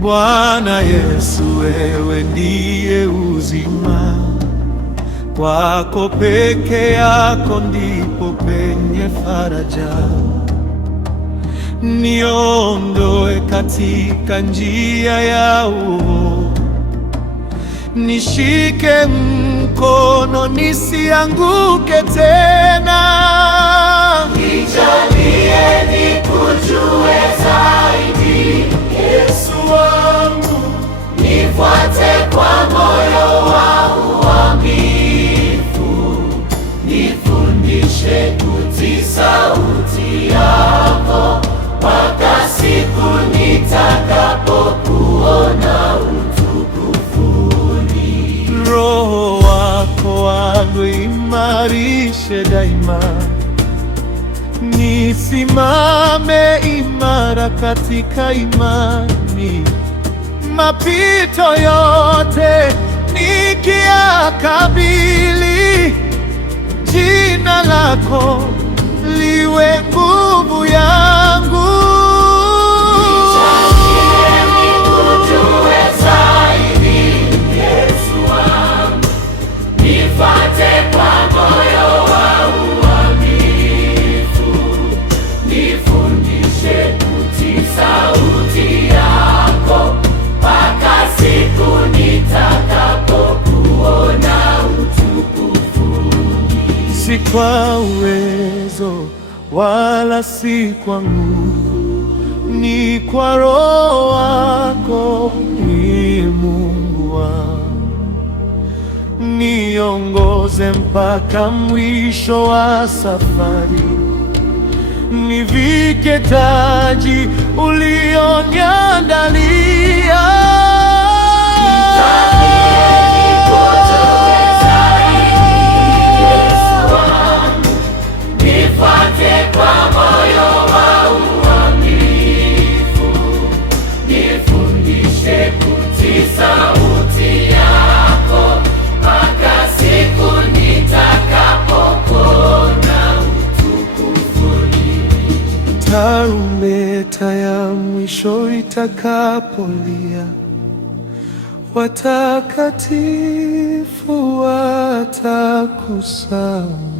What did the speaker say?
Bwana Yesu, wewe ndiye uzima, kwako peke yako ndipo penye faraja. Niondoe katika njia ya uovu, nishike mkono nisianguke tena. Nijalie nikujue zaidi, Yesu wangu, nifuate kwa moyo wa uaminifu, nifundishe kutii sauti yako mpaka siku nitakapokuona utukufuni. Roho wako anuimarishe daima, nisimame imara katika imani. Mapito yote nikiyakabili, jina lako liwe nguvu yangu. Nijalie nikujue zaidi, Yesu wangu, nifuate kwa moyo wa uaminifu, nifundishe kutii sauti yako mpaka siku nitakapokuona utukufuni. Si kwa uwezo wala si kwa nguvu, ni kwa Roho wako, ni Mungu wangu. Niongoze mpaka mwisho wa safari, nivike taji ulioniandalia. Tarumbeta ya mwisho itakapolia, watakatifu watakusanywa.